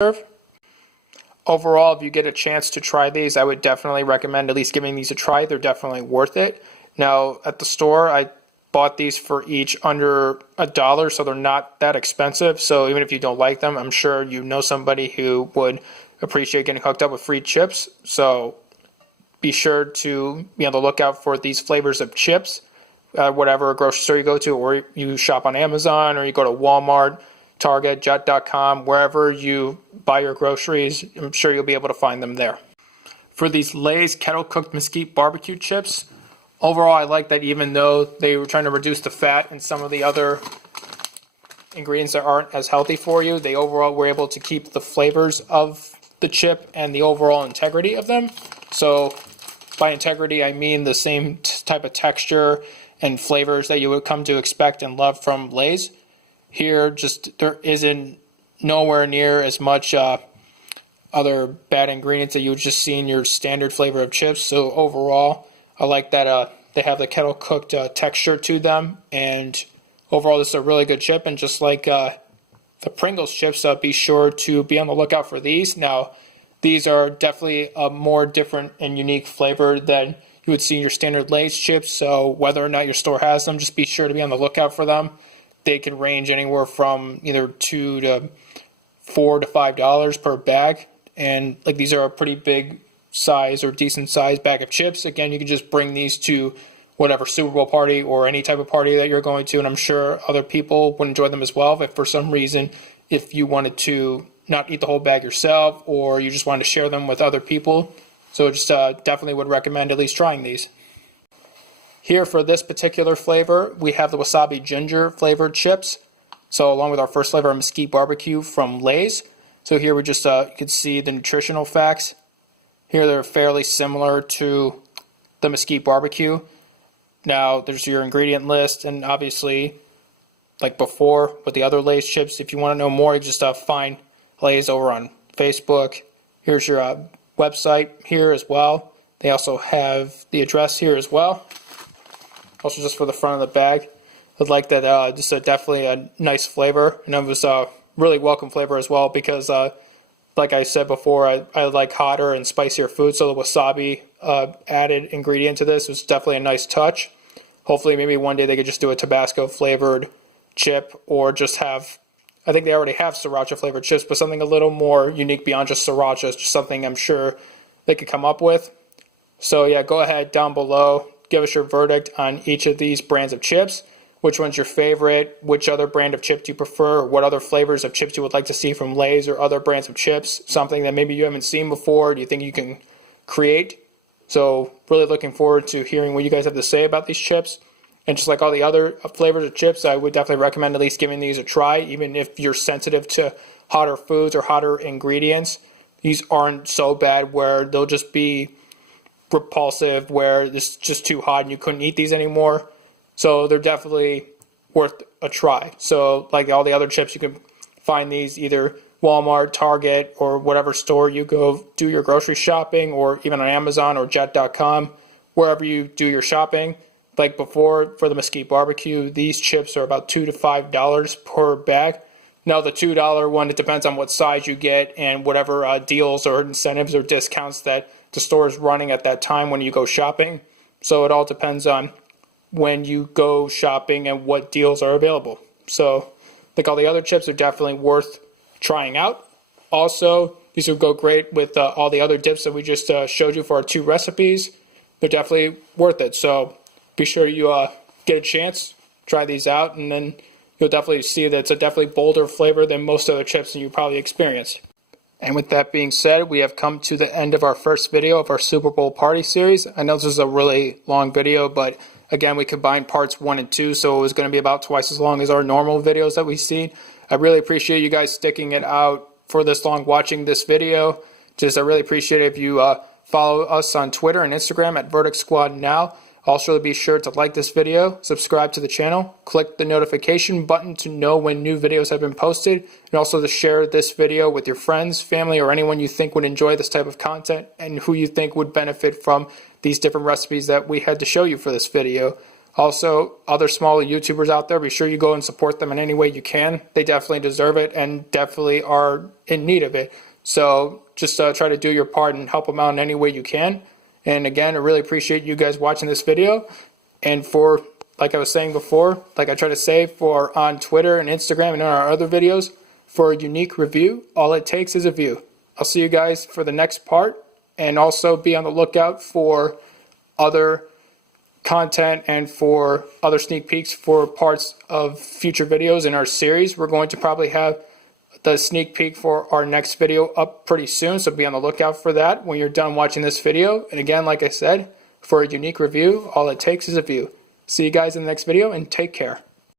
serve. Overall, if you get a chance to try these, I would definitely recommend at least giving these a try. They're definitely worth it. Now, at the store, I bought these for each under $1, so they're not that expensive. So even if you don't like them, I'm sure you know somebody who would appreciate getting hooked up with free chips. So be sure to be on the lookout for these flavors of chips, whatever grocery store you go to, or you shop on Amazon, or you go to Walmart, Target, Jet.com, wherever you buy your groceries. I'm sure you'll be able to find them there. For these Lay's kettle cooked mesquite barbecue chips, overall I like that even though they were trying to reduce the fat and some of the other ingredients that aren't as healthy for you, they overall were able to keep the flavors of the chip and the overall integrity of them. So by integrity, I mean the same type of texture and flavors that you would come to expect and love from Lay's. Here, there isn't nowhere near as much other bad ingredients that you would just see in your standard flavor of chips. So overall, I like that they have the kettle cooked texture to them, and overall this is a really good chip. And just like the Pringles chips, be sure to be on the lookout for these. Now, these are definitely a more different and unique flavor than you would see in your standard Lay's chips. So whether or not your store has them, just be sure to be on the lookout for them. They can range anywhere from either $2 to $4 to $5 per bag, and like these are a pretty big size or decent sized bag of chips. Again, you can just bring these to whatever Super Bowl party or any type of party that you're going to, and I'm sure other people would enjoy them as well. If for some reason, if you wanted to not eat the whole bag yourself, or you just wanted to share them with other people, so just definitely would recommend at least trying these. Here for this particular flavor, we have the wasabi ginger flavored chips. So along with our first flavor, mesquite barbecue from Lay's. So here we just you can see the nutritional facts. Here they're fairly similar to the mesquite barbecue. Now there's your ingredient list, and obviously, like before with the other Lay's chips, if you want to know more, you just find Lay's over on Facebook. Here's your website here as well. They also have the address here as well. Also, just for the front of the bag, I like that. Just definitely a nice flavor, and it was a really welcome flavor as well because, like I said before, I like hotter and spicier food. So the wasabi added ingredient to this was definitely a nice touch. Hopefully, maybe one day they could just do a Tabasco flavored chip, or just have. I think they already have sriracha flavored chips, but something a little more unique beyond just sriracha is just something I'm sure they could come up with. So yeah, go ahead down below. Give us your verdict on each of these brands of chips. Which one's your favorite? Which other brand of chip do you prefer? What other flavors of chips you would like to see from Lay's or other brands of chips? Something that maybe you haven't seen before. Do you think you can create? So really looking forward to hearing what you guys have to say about these chips. And just like all the other flavors of chips, I would definitely recommend at least giving these a try. Even if you're sensitive to hotter foods or hotter ingredients, these aren't so bad where they'll just be repulsive, where it's just too hot and you couldn't eat these anymore. So they're definitely worth a try. So like all the other chips, you can find these either Walmart, Target, or whatever store you go do your grocery shopping, or even on Amazon or Jet.com, wherever you do your shopping. Like before, for the mesquite barbecue, these chips are about $2 to $5 per bag. Now the $2 one, it depends on what size you get and whatever deals or incentives or discounts that the store is running at that time when you go shopping. So it all depends on when you go shopping and what deals are available. So like all the other chips are definitely worth trying out. Also, these would go great with all the other dips that we just showed you for our 2 recipes. They're definitely worth it. So be sure you get a chance, try these out, and then you'll definitely see that it's a definitely bolder flavor than most other chips that you probably experienced. And with that being said, we have come to the end of our first video of our Super Bowl party series. I know this is a really long video, but again, we combined parts 1 and 2, so it was going to be about twice as long as our normal videos that we see. I really appreciate you guys sticking it out for this long watching this video. I really appreciate it if you follow us on Twitter and Instagram at Verdict Squad Now. Also, be sure to like this video, subscribe to the channel, click the notification button to know when new videos have been posted, and also to share this video with your friends, family, or anyone you think would enjoy this type of content and who you think would benefit from these different recipes that we had to show you for this video. Also, other smaller YouTubers out there, be sure you go and support them in any way you can. They definitely deserve it and definitely are in need of it. So just try to do your part and help them out in any way you can. And again, I really appreciate you guys watching this video. And for, like I was saying before, like I try to say for on Twitter and Instagram and on our other videos, for a unique review, all it takes is a view. I'll see you guys for the next part, and also be on the lookout for other content and for other sneak peeks for parts of future videos in our series. We're going to probably have the sneak peek for our next video up pretty soon, so be on the lookout for that when you're done watching this video. And again, like I said, for a unique review, all it takes is a view. See you guys in the next video, and take care.